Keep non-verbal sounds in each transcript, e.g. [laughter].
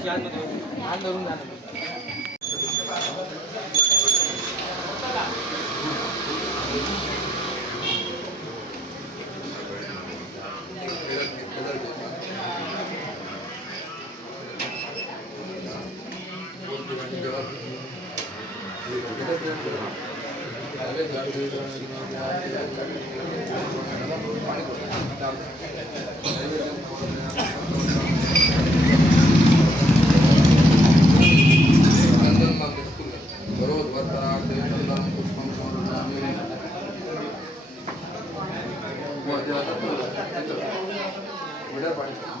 안녕하세요. [laughs] But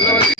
Gracias.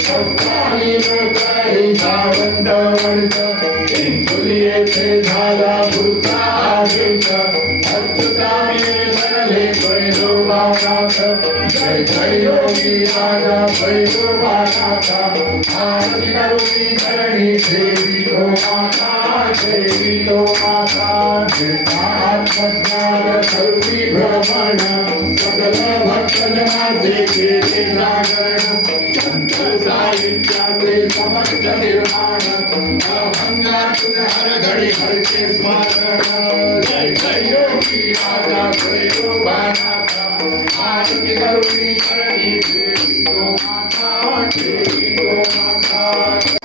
जय देव जय देव करणी देवी तो माता देवी तो माता जन्मकाले स्वामी भंडारे वास भक्तानी लोकाई सावंत वर्ष इंदुलिये ते झाला भूता आदेश अच्युताने बनले भैरवानाथ जय जय योगी राजा भैरवानाथ आरती करुणी करणी देवी तो माता देवी तो माता आत्मज्ञान करुणी भ्रमण सकल भक्तजनाचे केले जागरण संत साहित्याचे समर्थ निर्माण अभंगातून हर घडी हरचे स्मरण जय जय योगी राजा भैरवानाथ आरती करुणी करणी देवी तो माता देवी तो माता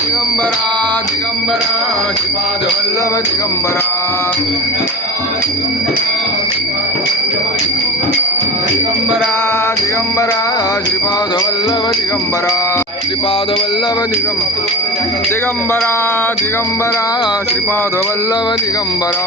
దిగంబరా దిగంబరా దిగంబరా శ్రీపాదవల్లభ దిగంబరా శ్రీపాదవల్లభ దిగం దిగంబరా దిగంబరా శ్రీపాదవల్లభ దిగంబరా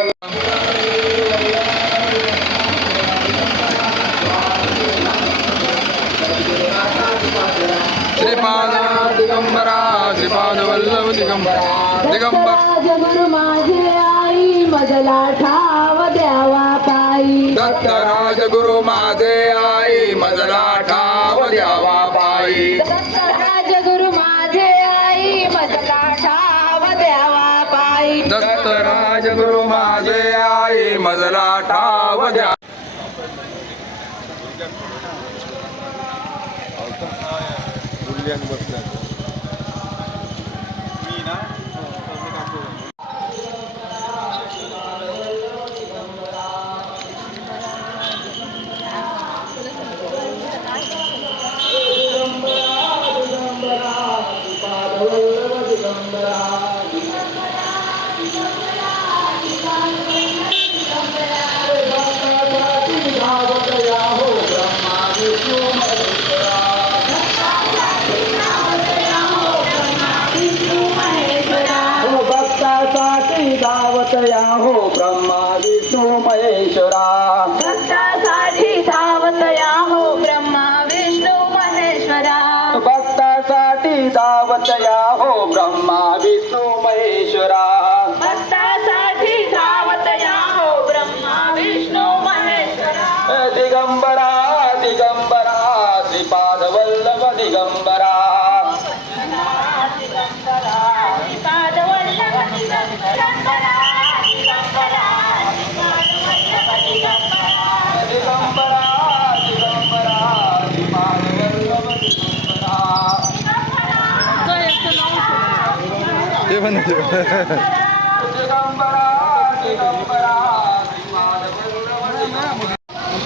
वल्लभ दिगंबरा. दिगंबर. राजगुरु माझे आई मजला ठाव द्यावा पायी. दत्तराज गुरु माझे आई मजला ठाव द्यावा पायी. राजगुरु माझे आई मजला ठाव द्यावा पायी दत्तराज गुरु माझे आई मजला ठाव द्या भक्तासाठी हो ब्रह्मा विष्णू महेश्वरा. भक्तासाठी धावत या हो ब्रह्मा विष्णू महेश्वरा. भक्तासाठी दावत या हो ब्रह्मा विष्णू महेश्वरा. भक्तासाठी धावत या हो ब्रह्मा विष्णू महेश्वरा. दिगंबरा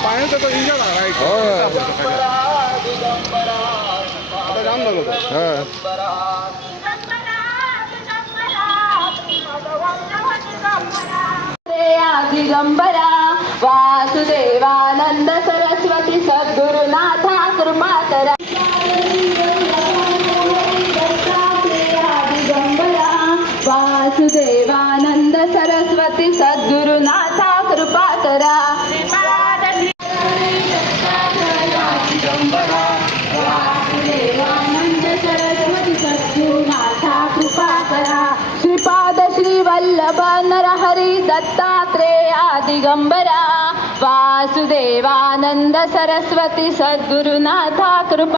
पाण्याचा तो इंजन आहे दिगंबरा वासुदेवानंद सरस्वती सद्गुरुनाथा कृपा